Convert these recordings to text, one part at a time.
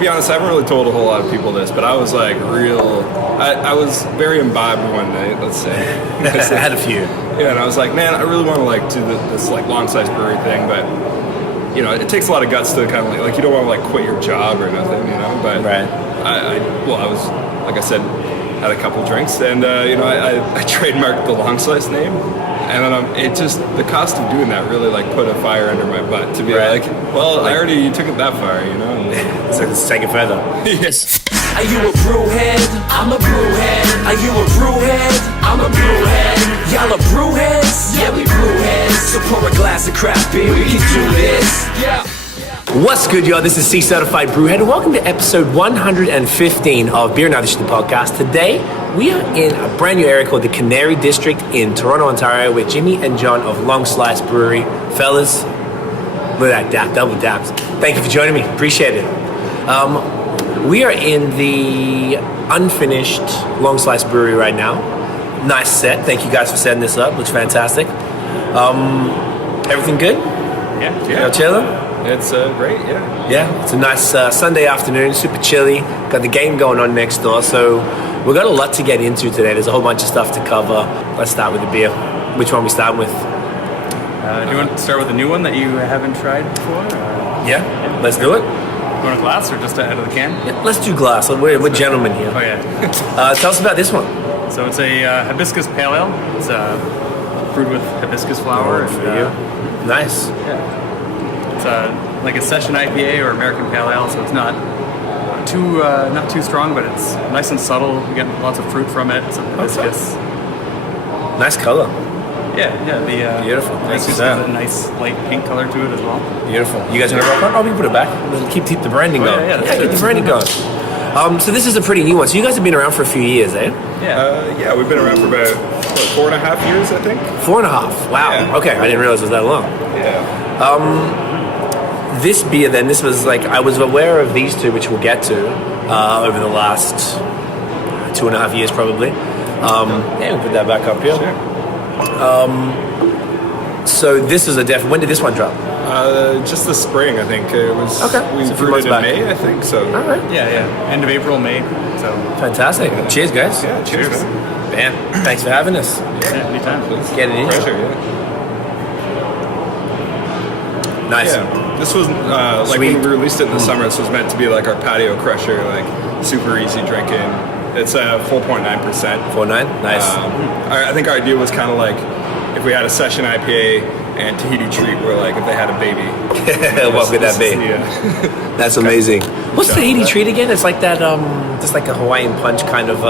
To be honest, I haven't really told a whole lot of people this, but I was like I was very imbibed one night, let's say. I had a few. Yeah, and I was like, man, I really want to like do this like Longslice Brewery thing, but you know, it takes a lot of guts to kind of like you don't want to like quit your job or nothing, you know. But right. I was like I said, had a couple drinks, and you know, I trademarked the Longslice name, and then the cost of doing that really like put a fire under my butt to be like, well, I already took it that far, you know. So let's take it further. Yes. Are you a brewhead? I'm a brewhead. Are you a brewhead? I'm a brewhead. Y'all are brewheads? Yeah, we brewheads. So pour a glass of craft beer, we can do this. Yeah. What's good, y'all? This is C Certified Brewhead, and welcome to episode 115 of Vienna Lager podcast. Today, we are in a brand new area called the Canary District in Toronto, Ontario, with Jimmy and John of Longslice Brewery. Fellas, look at that dap, double daps. Thank you for joining me. Appreciate it. We are in the unfinished Longslice Brewery right now. Nice set. Thank you guys for setting this up. Looks fantastic. Everything good? Yeah. Y'all chilling? It's great, yeah. Yeah, it's a nice Sunday afternoon, super chilly. Got the game going on next door, so we've got a lot to get into today. There's a whole bunch of stuff to cover. Let's start with the beer. Which one we start with? Do you want to start with a new one that you haven't tried before? Yeah, let's do it. You want a glass or just out of the can? Yeah, let's do glass. We're gentlemen here. Oh, yeah. Tell us about this one. So it's a hibiscus pale ale. It's brewed with hibiscus flower. For you. Nice. Yeah. It's like a session IPA or American pale ale, so it's not too strong, but it's nice and subtle. You get lots of fruit from it. Some hibiscus. Nice color. Yeah. The beautiful. hibiscus has a nice light pink color to it as well. Beautiful. You guys want to rock on? Oh, we can put it back. Keep the branding going. Yeah, keep the branding going. So this is a pretty new one. So you guys have been around for a few years, eh? Yeah, we've been around for about 4.5 years, I think. 4.5. Wow. Yeah. Okay, I didn't realize it was that long. Yeah. This beer, then, this was like, I was aware of these two, which we'll get to, over the last 2.5 years, probably. Yeah, we'll put that back up here. Sure. So this is when did this one drop? Just this spring, I think. It was. Okay. We So a few brewed it in months back. May, I think. So. All right. Yeah. End of April, May. So Fantastic. Cheers, guys. Yeah. Cheers. Man, thanks for having us. yeah, anytime. Get it in. Pleasure. Yeah. Nice. Yeah. This was like Sweet. when we released it in the summer. This was meant to be like our patio crusher, like super easy drinking. It's 4.9%. 4.9. Nice. I think our idea was kind of like if we had a session IPA and Tahiti treat, where like if they had a baby. What could that be? That's amazing. What's the Tahiti treat again? It's like that, just like a Hawaiian punch kind of.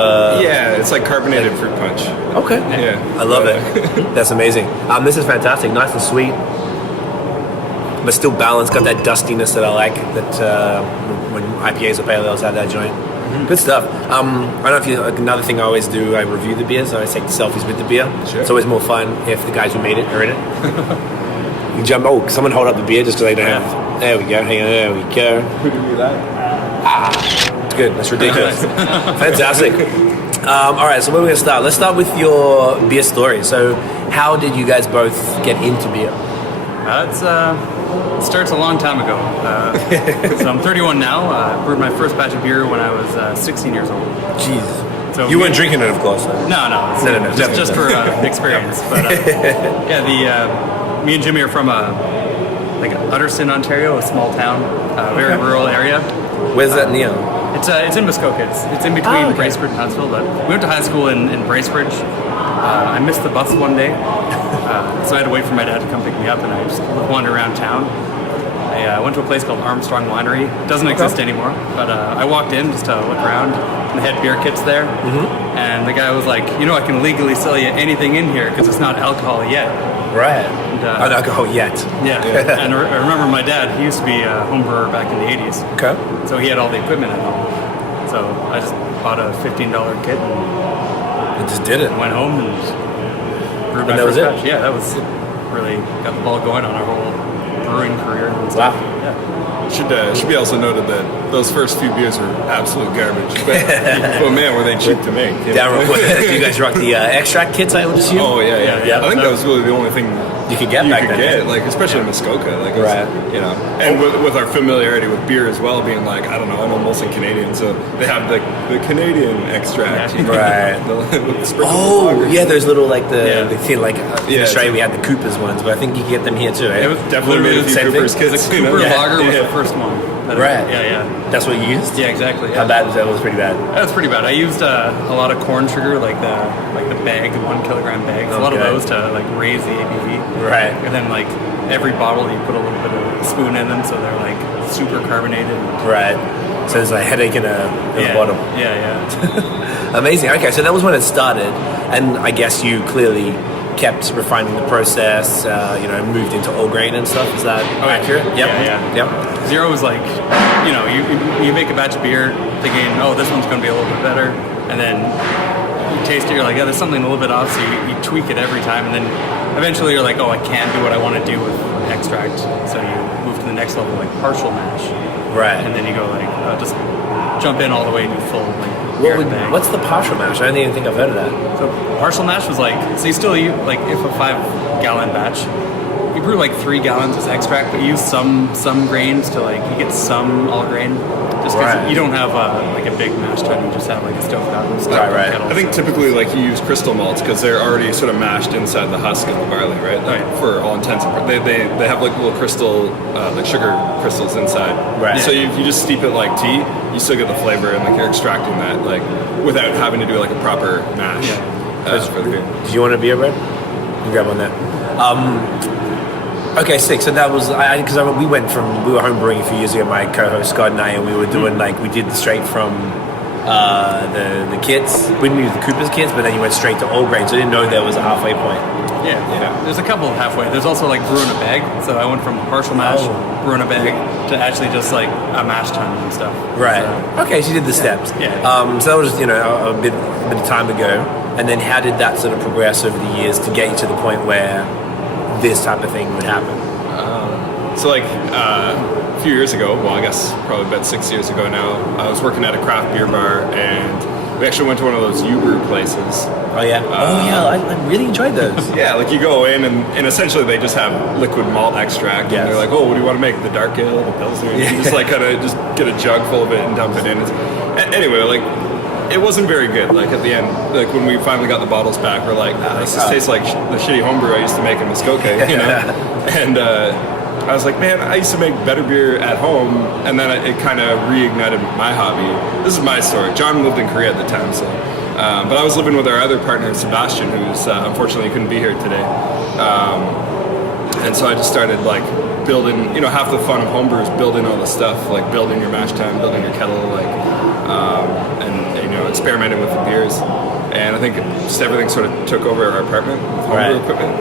Yeah, it's like carbonated fruit punch. Okay. Yeah. I love it. That's amazing. This is fantastic. Nice and sweet, but still balanced. Got that dustiness that I like. That when IPAs or pale ales have that joint. Good stuff. I don't know if you. Another thing I always do, I review the beers. I always take the selfies with the beer. Sure. It's always more fun if the guys who made it are in it. You jump. Oh, someone hold up the beer just because they don't have. There we go. Hang on. There we go. Who do that? It's good. That's ridiculous. Fantastic. All right. So where are we gonna start? Let's start with your beer story. So, how did you guys both get into beer? It starts a long time ago. So I'm 31 now. I brewed my first batch of beer when I was 16 years old. Jesus. So You weren't drinking it, of course. Though. No. No. Just for experience. But me and Jimmy are from like Utterson, Ontario, a small town, very rural area. Where's that near? It's in Muskoka. It's in between Bracebridge and Huntsville. But we went to high school in Bracebridge. I missed the bus one day, so I had to wait for my dad to come pick me up, and I just wandered around town. I went to a place called Armstrong Winery. It doesn't exist anymore, but I walked in just to look around, and they had beer kits there. And the guy was like, I can legally sell you anything in here because it's not alcohol yet. Right. And, Not alcohol yet. Yeah. And I remember my dad, he used to be a home brewer back in the 80s. Okay. So he had all the equipment at home. So I just bought a $15 kit and I just did it. went home and brewed my that was first it? batch. Yeah, that was really got the ball going on our whole brewing career and stuff. Wow. Yeah. Should be also noted that those first few beers were absolute garbage. But man, were they cheap to make? Down real quick. Do you guys rock the extract kits, I would assume? Oh yeah. Yeah. I think that was really the only thing You could get back then. like especially in Muskoka, like it was, Right. you know, and with our familiarity with beer as well, being like I don't know, I'm mostly Canadian, so they have the Canadian extract, you know, Right. with the sprinkles of lager. Yeah, there's little like the thing like in Yeah, Australia we had the Coopers ones, but I think you can get them here too. Right? It was Definitely made a few Same thing? Coopers kids. The you know? Cooper Yeah. Lager was Yeah. the first one. Right. Yeah. That's what you used. Yeah, exactly. How Yeah. bad was that? It was pretty bad. That was pretty bad. I used a lot of corn sugar, like the bag, the 1 kilogram bags. A lot of Okay. those to like raise the ABV. Right. And then like every bottle, you put a little bit of a spoon in them, so they're like super carbonated. Right. So there's a headache in a bottle. Yeah. Amazing. Okay, so that was when it started, and I guess you clearly kept refining the process. Moved into all grain and stuff. Is that accurate? Yep. Yeah. Yep. Zero is like, you make a batch of beer thinking, oh, this one's going to be a little bit better, and then you taste it, you're like, yeah, there's something a little bit off, so you tweak it every time, and then eventually you're like, oh, I can't do what I want to do with extract, so you move to the next level, like partial mash, Right. and then you go like, just jump in all the way and do full like beer in the bag. What's the partial mash? I don't even think I've heard of that. So partial mash was like, so you still use, like if a 5-gallon batch, you brew like 3 gallons as extract, but you use some grains to like, you get some all grain, just because Right. you don't have like a big mash tun, you just have like a stovetop Right. kettle. I think typically like you use crystal malts because they're already sort of mashed inside the husk of the barley, right? Like, Right. for all intents and purposes, they have like little crystal, like sugar crystals inside. Right. So if you just steep it like tea, you still get the flavor and like you're extracting that like without having to do like a proper mash. For the beer. Do you want a beer, Brad? You grab on that. Okay, sick. So that was because we were home brewing a few years ago. My co-host Scott and I, and we were doing we did straight from the kits. We didn't use the Cooper's kits, but then you went straight to all grain. So I didn't know there was a halfway point. Yeah. There's a couple of halfway. There's also like brew in a bag. So I went from partial mash, brew in a bag, to actually just like a mash tun and stuff. Right. So, Okay, so you did the steps. Yeah. So that was a bit of time ago. And then how did that sort of progress over the years to get you to the point where this type of thing would happen? So like a few years ago, well I guess probably about 6 years ago now, I was working at a craft beer bar and we actually went to one of those U-brew places. Oh yeah. I really enjoyed those. Yeah, like you go in and essentially they just have liquid malt extract Yes. and they're like, oh, what do you want to make? The dark ale, the pilsner? And you just like kind of just get a jug full of it and dump it in. Anyway, like it wasn't very good. Like at the end, like when we finally got the bottles back, we're like, this tastes like the shitty homebrew I used to make in Muskoka, you know? And I was like, man, I used to make better beer at home, and then it kind of reignited my hobby. This is my story. John lived in Korea at the time, so. But I was living with our other partner, Sebastian, who's unfortunately couldn't be here today. And so I just started like building, half the fun of homebrew is building all the stuff, like building your mash tun, building your kettle, and experimenting with the beers. And I think just everything sort of took over our apartment with homebrew equipment.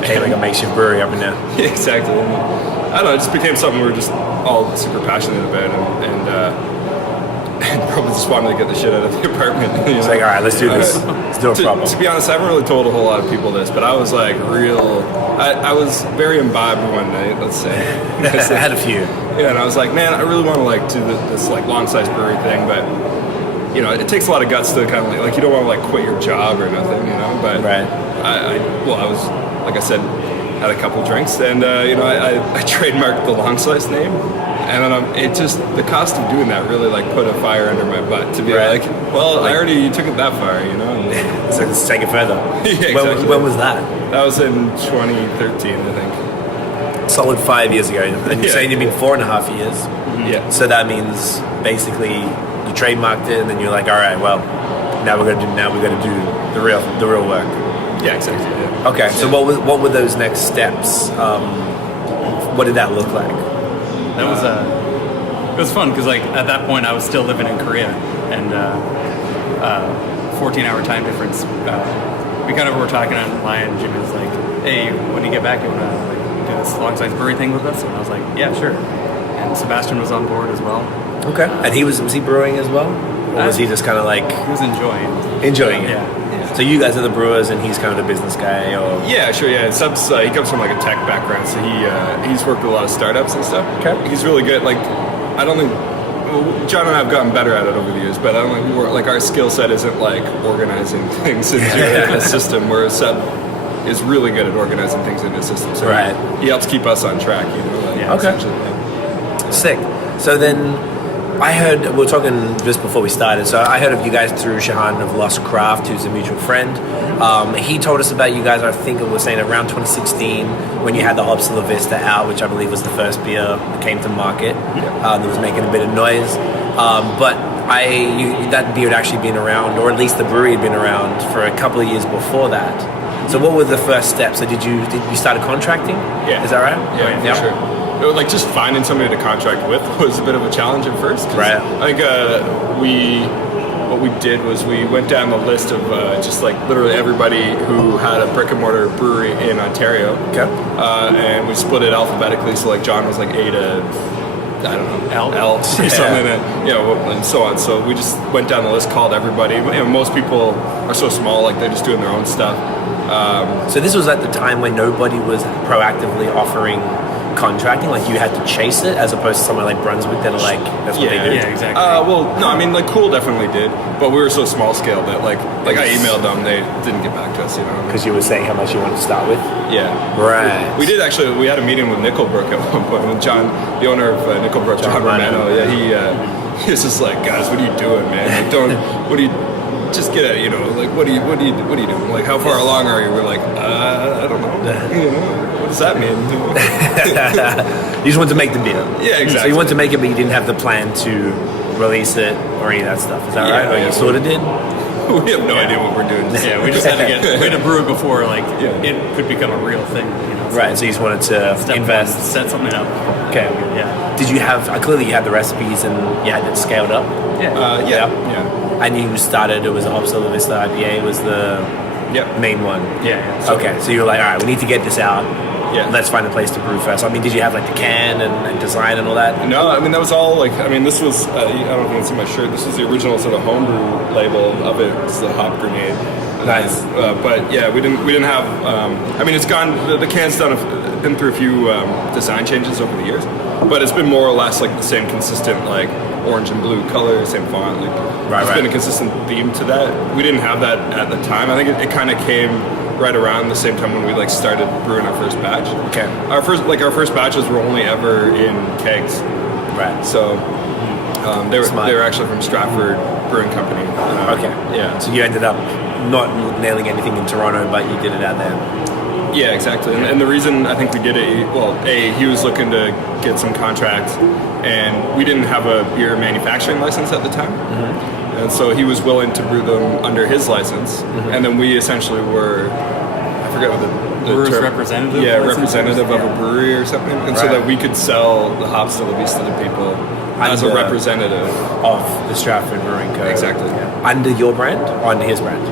Became like a makeshift brewery up in there. Yeah, exactly. I don't know, it just became something we were just all super passionate about and probably just wanted to get the shit out of the apartment. It's like, all right, let's do this. Let's do it properly. To be honest, I haven't really told a whole lot of people this, but I was like I was very imbibed one night, let's say. I had a few. Yeah, and I was like, man, I really want to like do this like Longslice Brewery thing, but it takes a lot of guts to kind of like you don't want to like quit your job or nothing, but Right. I was, like I said, had a couple drinks, and I trademarked the Longslice name, and then the cost of doing that really like put a fire under my butt to be Right. like, well, I already took it that far, and So let's take it further. Yeah, exactly. When was that? That was in 2013, I think. Solid 5 years ago. And you're saying you've been 4.5 years. Yeah. So that means basically you trademarked it, and then you're like, all right, well, now we're gonna do the real work. Yeah, exactly. Yeah. Okay. So what were those next steps? What did that look like? that was it was fun because like at that point I was still living in Korea and 14-hour time difference. We kind of were talking online, and Jimmy was like, hey, when you get back, you want to like do this Longslice Brewery thing with us? And I was like, yeah, sure. And Sebastian was on board as well. Okay. And was he brewing as well, or was he just kind of like He was enjoying it? Yeah. So you guys are the brewers, and he's kind of the business guy, or Yeah, sure. Yeah, Subs. He comes from like a tech background, so he's worked with a lot of startups and stuff. Okay. He's really good. Like, I don't think John and I have gotten better at it over the years, but I don't think our skill set isn't like organizing things into a system. Whereas Sub, is really good at organizing things in his system. So he helps keep us on track. Essentially. Sick. So then, I heard, we were talking just before we started, so I heard of you guys through Shahan of Lost Craft, who's a mutual friend. He told us about you guys, I think it was saying around 2016, when you had the Hopsta Vista out, which I believe was the first beer that came to market that was making a bit of noise. But that beer had actually been around, or at least the brewery had been around for a couple of years before that. So what were the first steps? So did you start contracting? Yeah. Is that right? Yeah, for sure. Like just finding somebody to contract with was a bit of a challenge at first. Right. I think what we did was we went down the list of just like literally everybody who had a brick and mortar brewery in Ontario. Okay. And we split it alphabetically. So like John was like A to, I don't know, L or something like that. And so on. So we just went down the list, called everybody. Most people are so small, like they're just doing their own stuff. So this was at the time when nobody was proactively offering contracting, like you had to chase it, as opposed to somewhere like Brunswick that are like, that's what they do. Yeah, exactly. Like Cool definitely did, but we were so small scale that like I emailed them, they didn't get back to us, Because you were saying how much you wanted to start with? Yeah. Right. We did actually, we had a meeting with Nickelbrook at one point, with John, the owner of Nickelbrook, John Romano. Yeah, he was just like, guys, what are you doing, man? Like, just get it, like, what are you doing? Like, how far along are you? We're like, I don't know. What does that mean? You just wanted to make the beer. Yeah, exactly. So you wanted to make it, but you didn't have the plan to release it or any of that stuff. Is that right? Or you sort of did? We have no idea what we're doing. Yeah, we just had to we had to brew it before, it could become a real thing. Right, so you just wanted to invest. Set something up. Okay. Yeah. Did you have, clearly you had the recipes and you had it scaled up? Yeah. And you started, it was a Hopsta Vista IPA was the main one? Yeah. Okay, so you were like, all right, we need to get this out. Yeah. Let's find a place to brew first. I mean, did you have like the can and design and all that? No, I mean, that was all this was, I don't know if you can see my shirt, this was the original sort of homebrew label of it. It's the Hop Grenade. Nice. But yeah, we didn't have, it's gone, the can's been through a few design changes over the years, but it's been more or less like the same consistent, like orange and blue color, same font. It's been a consistent theme to that. We didn't have that at the time. I think it kind of came right around the same time when we started brewing our first batch. Okay. Our first batches were only ever in kegs. Right. So they were actually from Stratford Brewing Company. Okay. Yeah. So you ended up not nailing anything in Toronto, but you did it out there. Yeah, exactly. And the reason I think we did it, he was looking to get some contracts, and we didn't have a beer manufacturing license at the time. Mm-hmm. And so he was willing to brew them under his license. Mm-hmm. And then we essentially were, I forget what the Brewers term, representative? Yeah, representative of a brewery or something. And so that we could sell the Hopsta Vista to people as a representative of the Stratford Brewing Co. Exactly. Yeah. Under your brand or under his brand?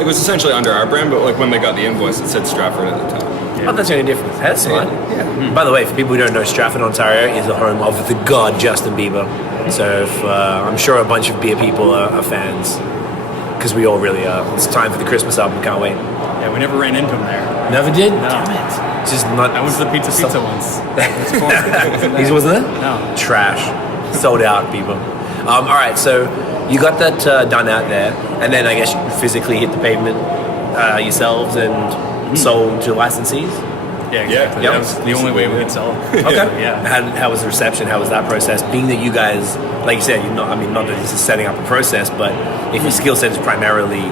It was essentially under our brand, but when they got the invoice, it said Stratford at the time. Yeah. Oh, that's the only difference. That's fine. Yeah. Mm-hmm. By the way, for people who don't know, Stratford, Ontario is the home of the god Justin Bieber. So I'm sure a bunch of beer people are fans, because we all really are. It's time for the Christmas album. Can't wait. Yeah, we never ran into him there. Never did? No. Damn it. It's just not. I went to the pizza once. He wasn't there? No. Trash. Sold out, people. All right, so you got that done out there, and then I guess you physically hit the pavement yourselves and sold to licensees? Yeah, exactly. Yep. That was the only way we could sell. Okay. Yeah. How was the reception? How was that process? Being that you guys, like you said, not that this is setting up a process, but if your skill set is primarily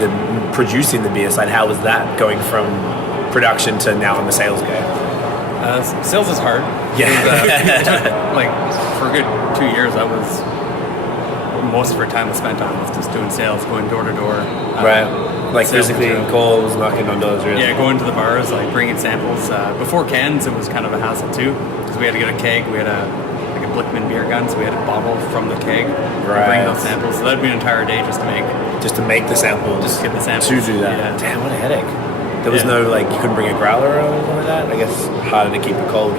the producing the beer side, how was that going from production to now I'm a sales guy? Sales is hard. Yeah. For a good 2 years, that was most of our time was spent on was just doing sales, going door to door. Right. Like physically calls, knocking on doors, really. Yeah, going to the bars, bringing samples. Before cans, it was kind of a hassle too, because we had to get a keg. We had a Blickman beer gun, so we had to bottle from the keg, bring those samples. So that'd be an entire day just to make the samples. Just get the samples. To do that. Yeah. Damn, what a headache. There was no you couldn't bring a growler or anything like that. I guess harder to keep it cold.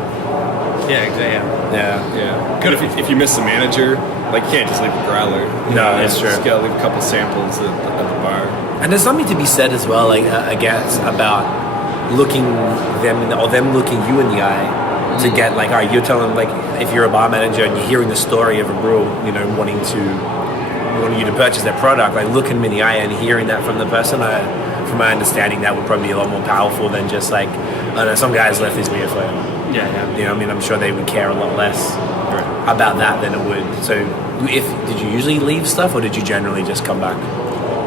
Yeah, exactly. Yeah. Good if you miss the manager, you can't just leave a growler. No, that's true. You gotta leave a couple samples at the bar. And there's something to be said as well, I guess, about looking them looking you in the eye to get all right, you're telling if you're a bar manager and you're hearing the story of a brewer, wanting you to purchase their product, looking them in the eye and hearing that from the person. from my understanding, that would probably be a lot more powerful than just like, I don't know, some guys left this beer flavor. Yeah. You know, I mean, I'm sure they would care a lot less about that than it would. So, did you usually leave stuff, or did you generally just come back?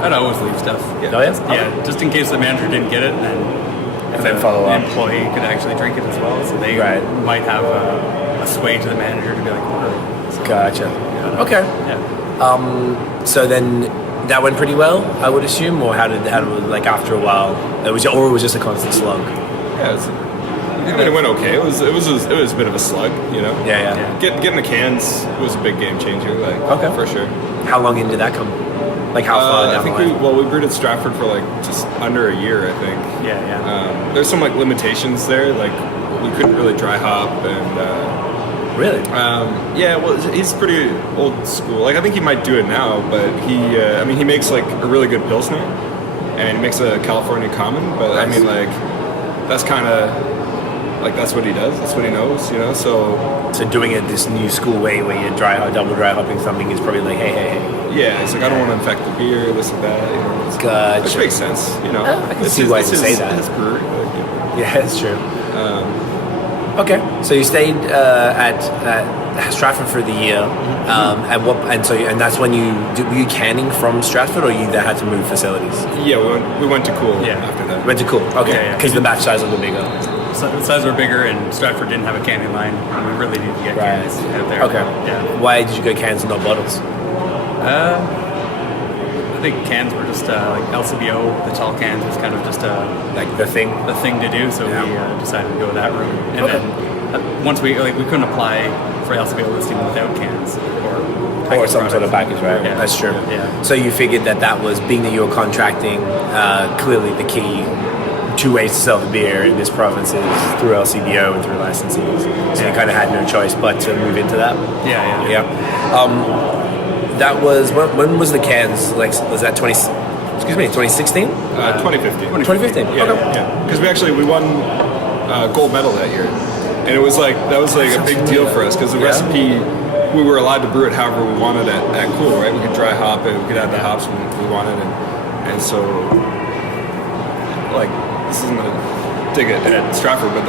I'd always leave stuff. Yeah. Oh, yeah? Yeah, just in case the manager didn't get it, and then follow the up. employee could actually drink it as well. So they might have a sway to the manager to be like, order. So, Gotcha. yeah, Okay. Yeah. So then that went pretty well, I would assume, or how did like after a while it was just a constant slug? Yeah, it went okay. It was a bit of a slug, you know. Yeah. Getting the cans was a big game changer, like for sure. How long in did that come? Like how far down I think the line? we brewed at Stratford for like just under a year, I think. Yeah. There's some like limitations there, like we couldn't really dry hop and. Really? Yeah, well, he's pretty old school. Like, I think he might do it now, but he makes like a really good Pilsner, and he makes a California Common. But Nice. I mean, like, that's kind of like that's what he does. That's what he knows, you know. So doing it this new school way where you're double dry hopping something is probably like, hey. yeah, it's like I don't want to infect the beer, this and that. You know, Gotcha. which makes sense, you know. I can see why you say that. His brewery, like, Yeah, that's true. Okay, so you stayed at Stratford for the year, and that's when were you canning from Stratford, or you had to move facilities? Yeah, we went to Cool after that. Went to Cool, okay, Yeah. because the batch size was a bit bigger. So the size were bigger, and Stratford didn't have a canning line, and we really needed to get cans out there. Okay. Yeah. Why did you go cans and not bottles? I think cans were just like LCBO, the tall cans was kind of just Like the thing? the thing to do, so we decided to go that route. And Okay. then once we couldn't apply for LCBO listing without cans Or some sort of package, right? Yeah. That's true. Yeah. So you figured that was, being that you were contracting, clearly the key two ways to sell the beer in this province is through LCBO and through licensees. So you kind of had no choice but to move into that. Yeah. That was, when was the cans? Like, was that 2016? 2015. 2015. Yeah, Okay. because we won gold medal that year, and it was like a big deal for us because the recipe, we were allowed to brew it however we wanted at Cool, right? We could dry hop it, we could add the hops we wanted, and so like this isn't a dig at Stratford, but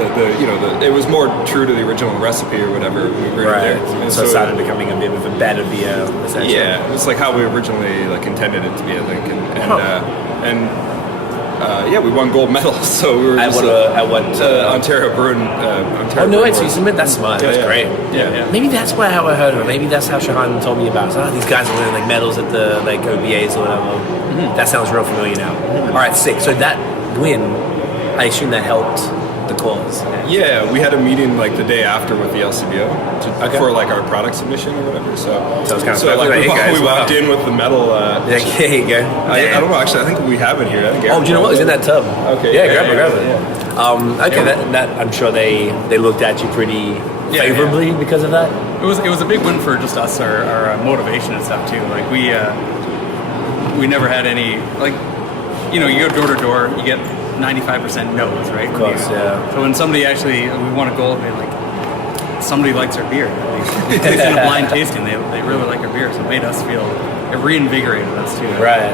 it was more true to the original recipe or whatever we brewed there. And So it started becoming a bit of a better beer, essentially. yeah, it's like how we originally like intended it to be, I think, and we won gold medals, so we were At just, what? Ontario Brewing. Ontario Oh no! Wait, Brewing so you Board. submit? That's smart. That's Yeah. great. Yeah. Maybe that's how I heard of it. Maybe that's how Shahan told me about it. So, these guys are winning like medals at the like OBAs or whatever. That sounds real familiar now. All right, sick. So that win, I assume that helped the cause. Yeah, we had a meeting like the day after with the LCBO for like our product submission or whatever. So it's kind of like hey, guys, we walked in with the medal. Here you go. I don't know. Actually, I think we have it here. I think Oh, do you know what? It's in that tub. Okay. Yeah, grab it. Yeah. Okay, that I'm sure they looked at you pretty favorably because of that. It was a big win for just us, our motivation and stuff too. Like we never had any, like, you go door to door, you get 95% no's, right? Of course, yeah. So when somebody we won a gold, they're like, somebody likes our beer. They tasted a blind tasting, they really like our beer, so it made us feel, it reinvigorated us too. Right.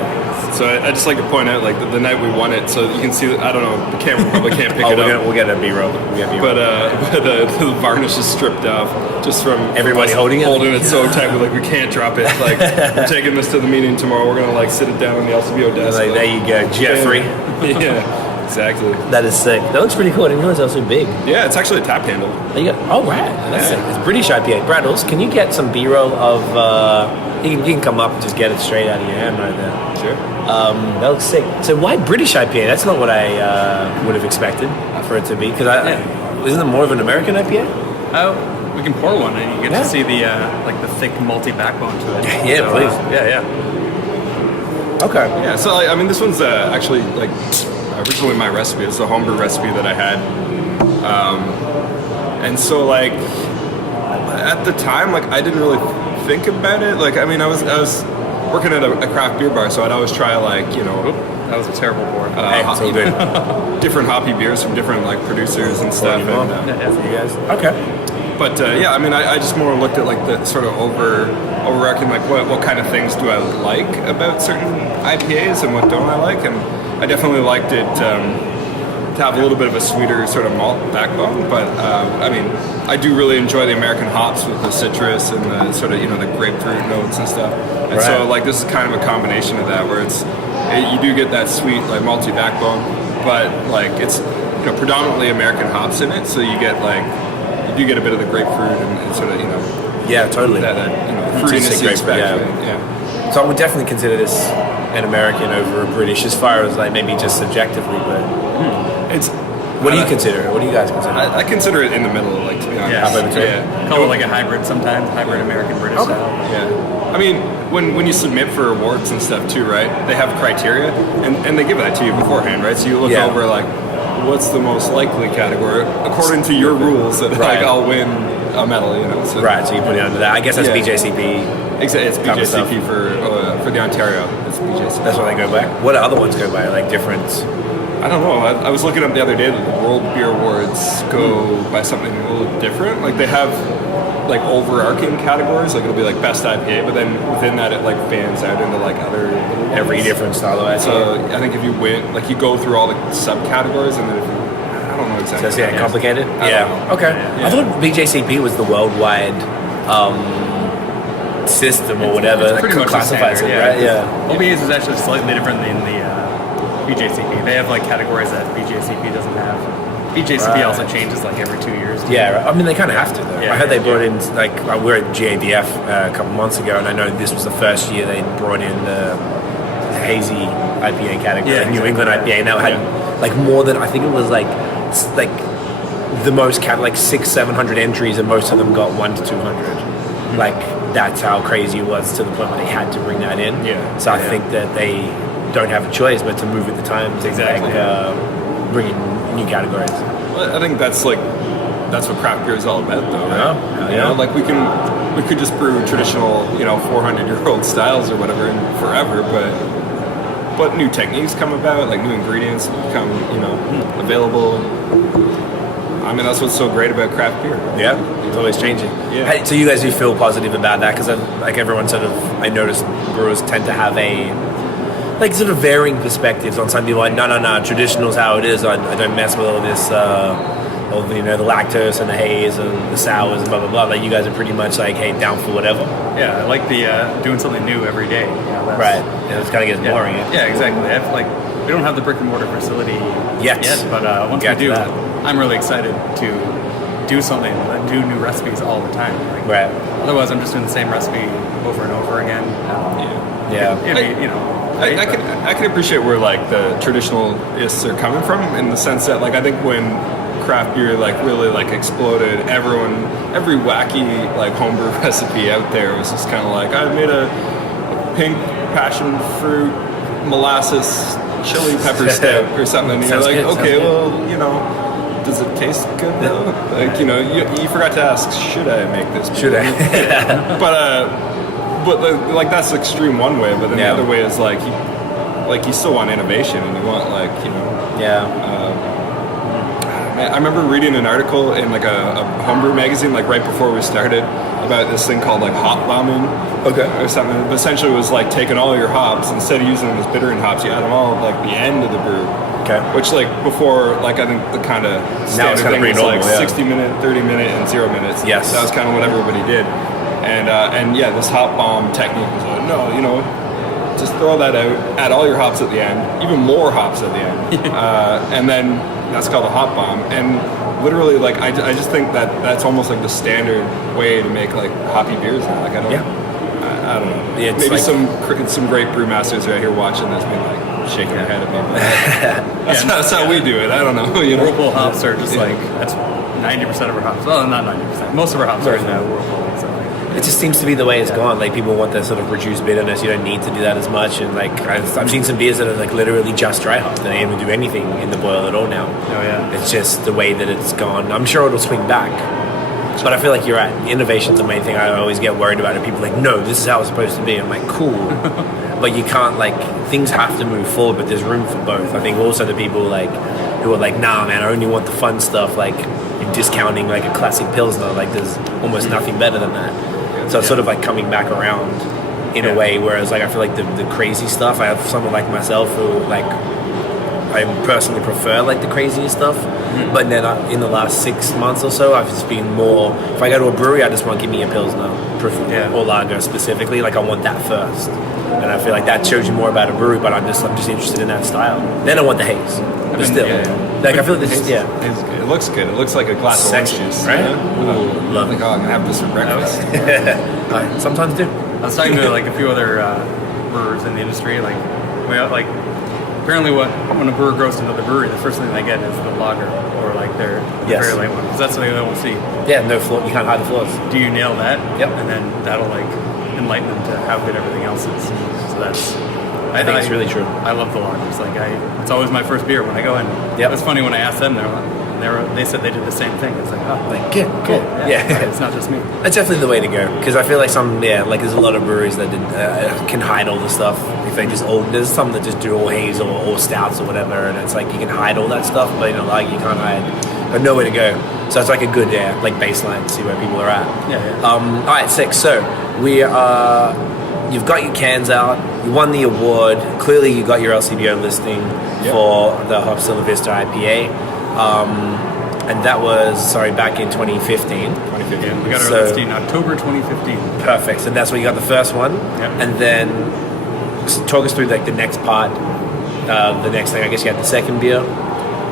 So I just like to point out, like the night we won it, so you can see that, I don't know, the camera probably can't pick it up. We'll get a B-roll. But the varnish is stripped off just from Everybody us holding it so tight. We're like, we can't drop it. Like, we're taking this to the meeting tomorrow. We're gonna like sit it down on the LCBO desk. Like, there you go, Jeffrey. Yeah, exactly. That is sick. That looks pretty cool. I didn't realize that was so big. Yeah, it's actually a tap handle. There you go. Oh, right. That's sick. It's British IPA. Braddles, can you get some B-roll of? You can come up and just get it straight out of your hand right there. Sure. That looks sick. So why British IPA? That's not what I would have expected for it to be. Because isn't it more of an American IPA? We can pour one, and you get to see the the thick malty backbone to it. Yeah, So, please. Okay. Yeah. So I mean, this one's actually like originally my recipe. It's a homebrew recipe that I had, and so like at the time, like I didn't really think about it. Like I mean, I was working at a craft beer bar, so I'd always try that was a terrible pour. different hoppy beers from different like producers and stuff. For you guys. Okay. But I mean, I just more looked at like the sort of overarching like what kind of things do I like about certain IPAs and what don't I like, and I definitely liked it to have a little bit of a sweeter sort of malt backbone. But I mean, I do really enjoy the American hops with the citrus and the sort of the grapefruit notes and stuff. And so like this is kind of a combination of that, where you do get that sweet like malty backbone, but like it's predominantly American hops in it, so you get like you do get a bit of the grapefruit and sort of yeah, totally that fruitiness you expect. Yeah. So I would definitely consider this an American over a British, as far as like maybe just subjectively. But It's what do you consider it? What do you guys consider? I consider it in the middle, like to be honest. Call it like a hybrid sometimes, hybrid American British style. Yeah. I mean, when you submit for awards and stuff too, right? They have criteria, and they give that to you beforehand, right? So you look over like, what's the most likely category according to your rules that like I'll win a medal, So, so you put it under that. I guess that's BJCP. Exactly, it's BJCP for the Ontario. It's BJCP. That's what they go by. What do other ones go by? Like different. I don't know. I was looking up the other day that the World Beer Awards go by something a little different. Like they have like overarching categories. Like it'll be like best IPA, but then within that it like fans out into like other every different style of IPA. So I think if you win, like you go through all the subcategories, and then if I don't know exactly. So it's complicated. Okay. Yeah. I thought BJCP was the worldwide system or whatever. It's pretty much classifies it, right? Yeah. OBAs is actually slightly different than the BJCP. They have like categories that BJCP doesn't have. BJCP also changes like every 2 years. Yeah, I mean they kind of have to though. Yeah, I heard they brought in like we were at GABF a couple months ago, and I know this was the first year they brought in the hazy IPA category, New England IPA, and that had like more than I think it was like the most like 600-700 entries, and most of them got 1 to 200. Like that's how crazy it was, to the point where they had to bring that in. So I think that they don't have a choice but to move with the times. Exactly. Bring in new categories. Well, I think that's what craft beer is all about, though, right? Like we could just brew traditional, 400-year-old styles or whatever forever, but new techniques come about, like new ingredients become, available. I mean, that's what's so great about craft beer. Yeah, it's always changing. Yeah. Hey, so you guys do feel positive about that? Because like everyone I noticed brewers tend to have like sort of varying perspectives on some people. Like, no, traditional's how it is. I don't mess with all this, all the lactose and the haze and the sours and blah blah blah. Like you guys are pretty much like, hey, down for whatever. Yeah, I like the doing something new every day. Right. Yeah, it's kind of gets boring. Yeah, exactly. We don't have the brick and mortar facility yet, but once we do, I'm really excited to do something, do new recipes all the time. Right. Otherwise, I'm just doing the same recipe over and over again. I can appreciate where like the traditionalists are coming from, in the sense that like I think when craft beer like really like exploded, every wacky like homebrew recipe out there was just kind of like, I made a pink passion fruit molasses chili pepper stout or something, and you're like, okay, well, does it taste good though? Like, you forgot to ask, should I make this beer? Should I? But like that's extreme one way, but then the other way is like you still want innovation, and you want like I remember reading an article in like a homebrew magazine like right before we started about this thing called like hop bombing, or something. But essentially, it was like taking all your hops, instead of using them as bittering hops, you add them all at like the end of the brew. Which like before, like I think the kind of standard thing was like 60 minute, 30 minute, and 0 minutes. Yes, that was kind of what everybody did. And this hop bomb technique was like, no, just throw that out, add all your hops at the end, even more hops at the end, and then that's called a hop bomb. And literally, like I just think that's almost like the standard way to make like hoppy beers now. Like I don't know. Yeah, maybe like, some great brewmasters right here watching this, being like shaking their head at me. That's how we do it. I don't know. Whirlpool hops are just like that's 90% of our hops. Well, not 90%. Most of our hops are in that Whirlpool. It just seems to be the way it's gone. Like people want that sort of reduced bitterness. You don't need to do that as much. And like I've seen some beers that are like literally just dry hopped. They don't even do anything in the boil at all now. Oh yeah. It's just the way that it's gone. I'm sure it'll swing back. But I feel like you're right. Innovation's the main thing I always get worried about. And people are like, no, this is how it's supposed to be. I'm like, cool. But you can't, like, things have to move forward, but there's room for both. I think also the people like who are like, nah, man, I only want the fun stuff. Like you're discounting like a classic Pilsner. Like there's almost nothing better than that. So it's sort of like coming back around in a way, whereas like I feel like the crazy stuff, I have someone like myself who like I personally prefer like the crazier stuff. But then in the last 6 months or so, I've just been more. If I go to a brewery, I just want give me a pilsner, or lager specifically. Like I want that first, and I feel like that shows you more about a brewery. But I'm just interested in that style. Then I want the haze. But still, like I feel like this. Yeah, it's good. It looks good. It looks like a glass of orange juice, right? Ooh, love it. Oh, I'm gonna have this for breakfast. I sometimes do. I was talking to like a few other brewers in the industry. Like apparently when a brewer goes to another brewery, the first thing they get is the lager or like their very light one, because that's what they don't see. Yeah, no flaw. You can't hide the flaws. Do you nail that? Yep. And then that'll like enlighten them to how good everything else is. So that's. I think it's really true. I love the lagers. Like it's always my first beer when I go in. Yep. It's funny when I asked them, they said they did the same thing. It's like, oh, Like, yeah, cool. Yeah. It's not just me. That's definitely the way to go, because I feel like like there's a lot of breweries that can hide all the stuff. If they just there's some that just do all haze or stouts or whatever, and it's like you can hide all that stuff, but like you can't hide. But nowhere to go. So it's like a good like baseline to see where people are at. Yeah. All right, 6. So we are. You've got your cans out. You won the award. Clearly, you got your LCBO listing for the Hopsta Vista IPA. And that was, back in 2015. 2015. We got our listing in October 2015. Perfect. So that's where you got the first one. Yep. And then talk us through like the next part. The next thing, I guess you had the second beer.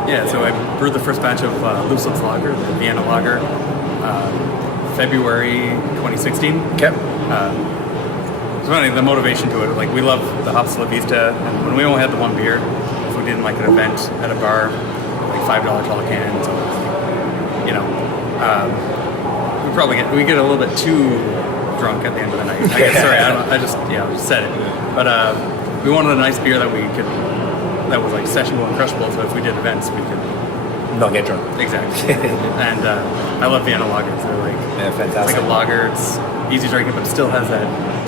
Yeah, so I brewed the first batch of Longslice Lager, the Vienna Lager, February 2016. Okay. It's funny, the motivation to it, like we love the Hopsta Vista, and when we only had the one beer, if we did like an event at a bar, like $5 tall cans, we get a little bit too drunk at the end of the night. I just said it. But we wanted a nice beer that was like sessionable and crushable, so if we did events, we could Not get drunk. Exactly. And I love Vienna Lagers. They're like, fantastic. It's like a lager. It's easy drinking, but it still has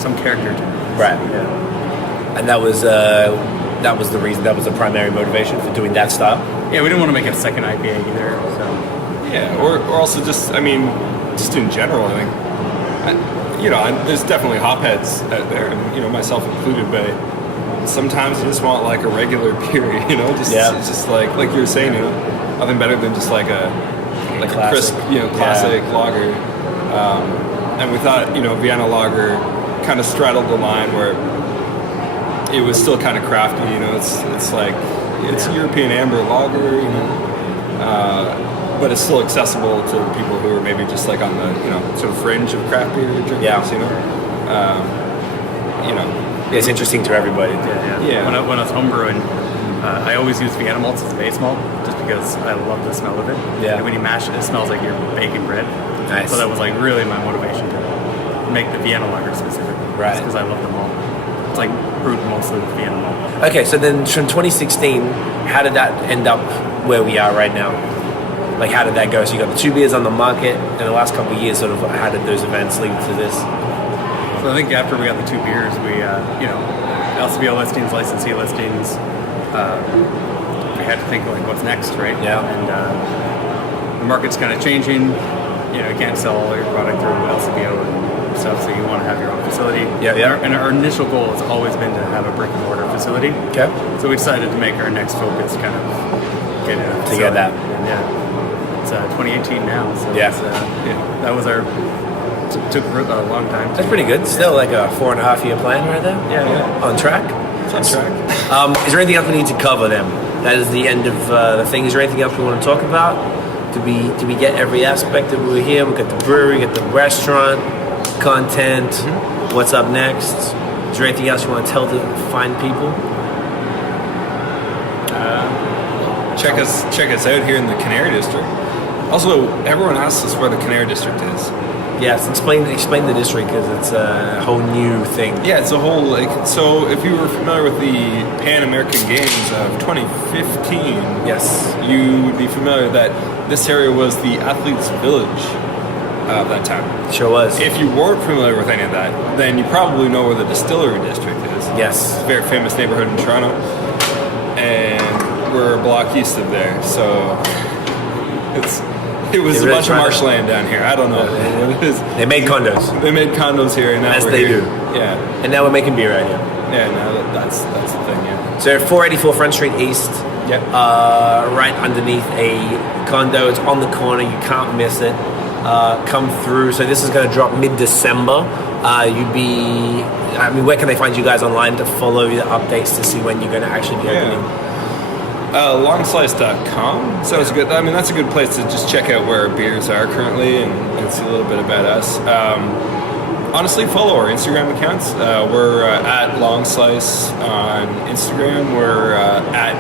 some character to it. Right. Yeah. And that was the reason. That was the primary motivation for doing that style. Yeah, we didn't want to make it a second IPA either. So. Yeah, or also just in general, I think. There's definitely hopheads out there, and myself included, but sometimes you just want like a regular beer, it's just like you were saying, nothing better than just like a crisp, classic lager. And we thought, Vienna Lager kind of straddled the line where it was still kind of crafty, it's like it's European amber lager, but it's still accessible to people who are maybe just like on the sort of fringe of craft beer drinkers. It's interesting to everybody. Yeah. When I was homebrewing, I always use Vienna malts as base malt just because I love the smell of it. Yeah. And when you mash it, it smells like you're baking bread. Nice. So that was like really my motivation to make the Vienna Lager specifically. Right. Because I love the malt. It's like brewed mostly with Vienna malt. Okay, so then from 2016, how did that end up where we are right now? Like, how did that go? So you got the 2 beers on the market, and the last couple of years, sort of, how did those events lead to this? So I think after we got the 2 beers, we, LCBO listings, licensee listings, we had to think like, what's next, right? Yeah. And the market's kind of changing. You can't sell all your product through LCBO and stuff, so you want to have your own facility. Yeah. And our initial goal has always been to have a brick and mortar facility. Okay. So we decided to make our next focus kind of get a facility. To get that. And it's 2018 now, so that was our. Took a long time. That's pretty good. Still like a 4.5 year plan right there. Yeah. On track. It's on track. Is there anything else we need to cover then? That is the end of the thing. Is there anything else we want to talk about? Did we get every aspect that we were here? We got the brewery, we got the restaurant, content. Mm-hmm. What's up next? Is there anything else you want to tell the fine people? Check us out here in the Canary District. Also, everyone asks us where the Canary District is. Yes, explain the district, because it's a whole new thing. Yeah, it's a whole so if you were familiar with the Pan American Games of 2015, yes, you would be familiar that this area was the athletes' village that time. Sure was. If you weren't familiar with any of that, then you probably know where the Distillery District is. Yes. It's a very famous neighborhood in Toronto, and we're a block east of there, so it was a bunch of marshland down here. I don't know. They made condos. They made condos here, and now as we're they here. do. Yeah. And now we're making beer right here. Yeah, no, that's the thing. Yeah. So 484 Front Street East. right underneath a condo. It's on the corner. You can't miss it. Come through. So this is going to drop mid-December. Where can they find you guys online to follow the updates to see when you're going to actually be opening? Longslice.com sounds good. I mean, that's a good place to just check out where our beers are currently and see a little bit about us. Honestly, follow our Instagram accounts. We're at Longslice on Instagram. We're at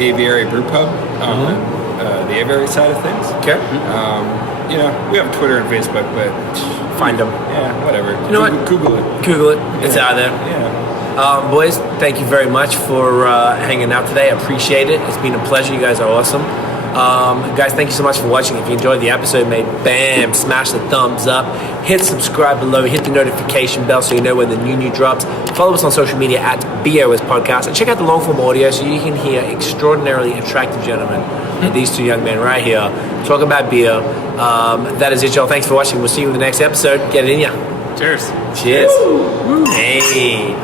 Aviary Brew Pub on the Aviary side of things. Okay. We have Twitter and Facebook, but find them. Yeah, whatever. You know what? Google it. Google it. It's out there. Yeah. Boys, thank you very much for hanging out today. I appreciate it. It's been a pleasure. You guys are awesome. Guys, thank you so much for watching. If you enjoyed the episode, bam, smash the thumbs up. Hit subscribe below. Hit the notification bell so you know when the new drops. Follow us on social media at BAOS Podcast. And check out the long form audio so you can hear extraordinarily attractive gentlemen and these two young men right here talk about beer. That is it, y'all. Thanks for watching. We'll see you in the next episode. Get it in ya. Cheers. Cheers. Woo. Hey.